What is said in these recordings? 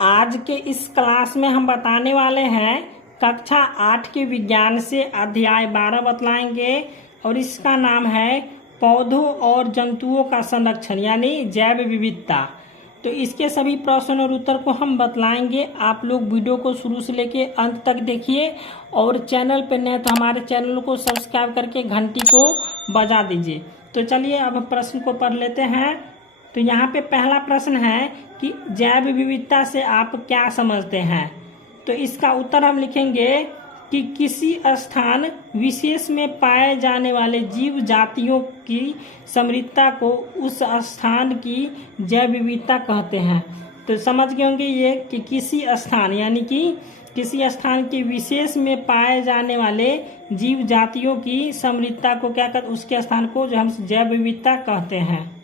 आज के इस क्लास में हम बताने वाले हैं कक्षा 8 के विज्ञान से अध्याय 12 बतलाएंगे और इसका नाम है पौधों और जंतुओं का संरक्षण यानी जैव विविधता। तो इसके सभी प्रश्न और उत्तर को हम बतलाएंगे। आप लोग वीडियो को शुरू से लेके अंत तक देखिए और चैनल पर नए तो हमारे चैनल को सब्सक्राइब करके घंटी को बजा दीजिए। तो चलिए अब प्रश्न को पढ़ लेते हैं। तो यहाँ पे पहला प्रश्न है कि जैव विविधता से आप क्या समझते हैं। तो इसका उत्तर हम लिखेंगे कि किसी स्थान विशेष में पाए जाने वाले जीव जातियों की समृद्धता को उस स्थान की जैव विविधता कहते हैं। तो समझ गए होंगे ये कि किसी स्थान यानी कि किसी स्थान के विशेष में पाए जाने वाले जीव जातियों की समृद्धता को क्या कहते, उसके स्थान को जो हम जैव विविधता कहते हैं।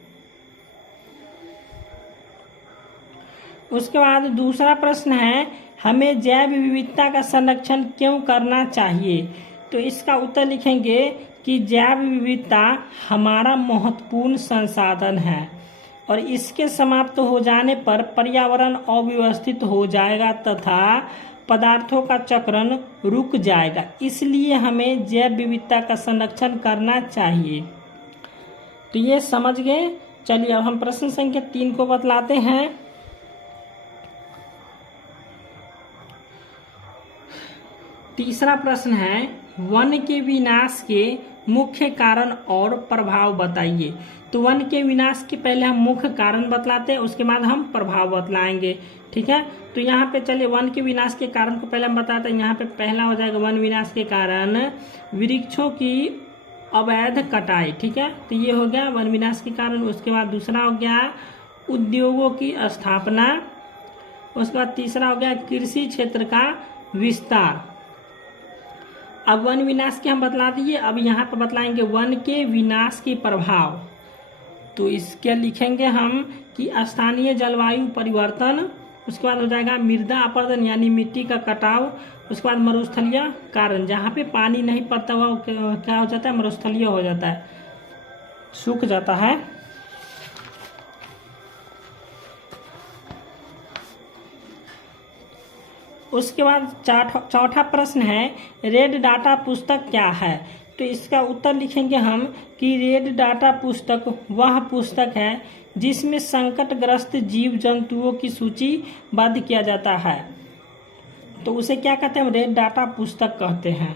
उसके बाद दूसरा प्रश्न है हमें जैव विविधता का संरक्षण क्यों करना चाहिए। तो इसका उत्तर लिखेंगे कि जैव विविधता हमारा महत्वपूर्ण संसाधन है और इसके समाप्त हो जाने पर पर्यावरण अव्यवस्थित हो जाएगा तथा पदार्थों का चक्रण रुक जाएगा। इसलिए हमें जैव विविधता का संरक्षण करना चाहिए। तो ये समझ गए। चलिए अब हम प्रश्न संख्या 3 को बतलाते हैं। तीसरा प्रश्न है वन के विनाश के मुख्य कारण और प्रभाव बताइए। तो वन के विनाश के पहले हम मुख्य कारण बतलाते हैं, उसके बाद हम प्रभाव बतलाएंगे। ठीक है। तो यहाँ पे चलिए वन के विनाश के कारण को पहले हम बताते हैं। यहाँ पे पहला हो जाएगा वन विनाश के कारण वृक्षों की अवैध कटाई। ठीक है। तो ये हो गया वन विनाश के कारण। उसके बाद दूसरा हो गया उद्योगों की स्थापना। उसके बाद तीसरा हो गया कृषि क्षेत्र का विस्तार। अब वन विनाश के हम बतला दिए। अब यहाँ पर बतलाएंगे वन के विनाश के प्रभाव। तो इसके लिखेंगे हम कि स्थानीय जलवायु परिवर्तन। उसके बाद हो जाएगा मृदा अपरदन यानी मिट्टी का कटाव। उसके बाद मरुस्थलीय कारण, जहाँ पे पानी नहीं पड़ता हुआ क्या हो जाता है, मरुस्थलीय हो जाता है, सूख जाता है। उसके बाद चौथा प्रश्न है रेड डाटा पुस्तक क्या है। तो इसका उत्तर लिखेंगे हम कि रेड डाटा पुस्तक वह पुस्तक है जिसमें संकटग्रस्त जीव जंतुओं की सूचीबद्ध किया जाता है। तो उसे क्या कहते हैं, रेड डाटा पुस्तक कहते हैं।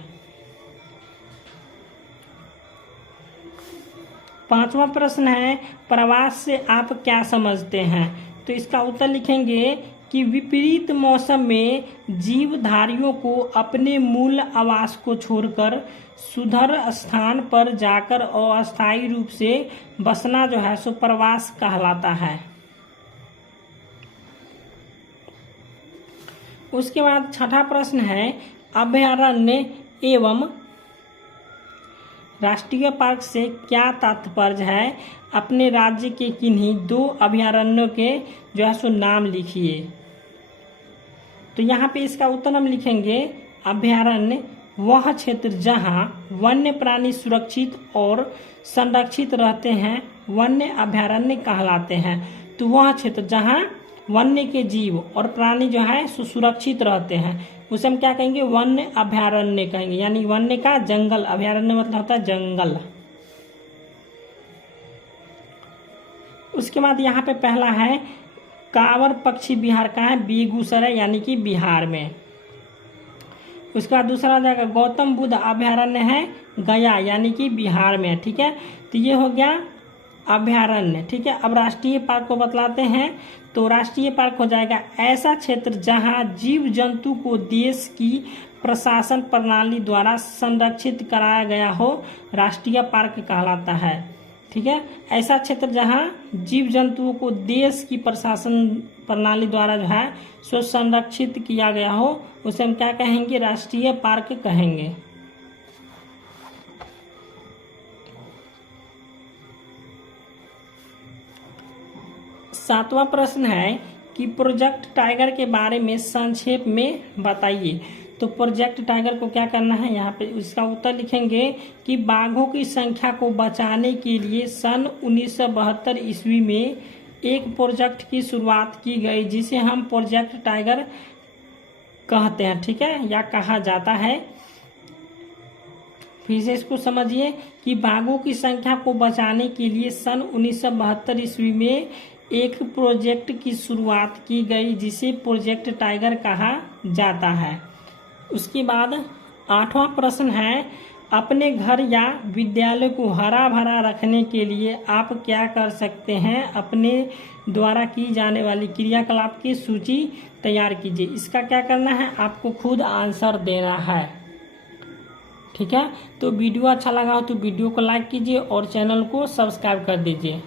पांचवा प्रश्न है प्रवास से आप क्या समझते हैं। तो इसका उत्तर लिखेंगे कि विपरीत मौसम में जीवधारियों को अपने मूल आवास को छोड़कर सुधर स्थान पर जाकर अस्थायी रूप से बसना जो है सो प्रवास कहलाता है। उसके बाद छठा प्रश्न है अभयारण्य एवं राष्ट्रीय पार्क से क्या तात्पर्य है। अपने राज्य के किन्हीं 2 अभयारण्यों के जो है सो नाम लिखिए। तो यहाँ पे इसका उत्तर हम लिखेंगे अभयारण्य वह क्षेत्र जहाँ वन्य प्राणी सुरक्षित और संरक्षित रहते हैं, वन्य अभयारण्य कहलाते हैं। तो वह क्षेत्र जहाँ वन्य के जीव और प्राणी जो है सुरक्षित रहते हैं उसे हम क्या कहेंगे, वन्य अभयारण्य कहेंगे। यानी वन्य का जंगल, अभयारण्य मतलब होता है जंगल। उसके बाद यहाँ पे पहला है कांवर पक्षी विहार का है, बेगूसराय यानी कि बिहार में। उसके बाद दूसरा जाएगा गौतम बुद्ध अभयारण्य है गया यानी कि बिहार में। ठीक है। तो ये हो गया अभयारण्य। ठीक है। अब राष्ट्रीय पार्क को बतलाते हैं। तो राष्ट्रीय पार्क हो जाएगा ऐसा क्षेत्र जहां जीव जंतु को देश की प्रशासन प्रणाली द्वारा संरक्षित कराया गया हो, राष्ट्रीय पार्क कहलाता है। ठीक है। ऐसा क्षेत्र जहां जीव जंतुओं को देश की प्रशासन प्रणाली द्वारा जो है सो संरक्षित किया गया हो उसे हम क्या कहेंगे, राष्ट्रीय पार्क कहेंगे। सातवां प्रश्न है कि प्रोजेक्ट टाइगर के बारे में संक्षेप में बताइए। तो प्रोजेक्ट टाइगर को क्या करना है, यहाँ पे इसका उत्तर लिखेंगे कि बाघों की संख्या को बचाने के लिए सन 1972 ईस्वी में एक प्रोजेक्ट की शुरुआत की गई जिसे हम प्रोजेक्ट टाइगर कहते हैं, ठीक है, या कहा जाता है। फिर से इसको समझिए कि बाघों की संख्या को बचाने के लिए सन 1972 ईस्वी में एक प्रोजेक्ट की शुरुआत की गई जिसे प्रोजेक्ट टाइगर कहा जाता है। उसके बाद 8वां प्रश्न है, अपने घर या विद्यालय को हरा भरा रखने के लिए आप क्या कर सकते हैं? अपने द्वारा की जाने वाली क्रियाकलाप की सूची तैयार कीजिए। इसका क्या करना है, आपको खुद आंसर देना है, ठीक है। तो वीडियो अच्छा लगा हो तो वीडियो को लाइक कीजिए और चैनल को सब्सक्राइब कर दीजिए।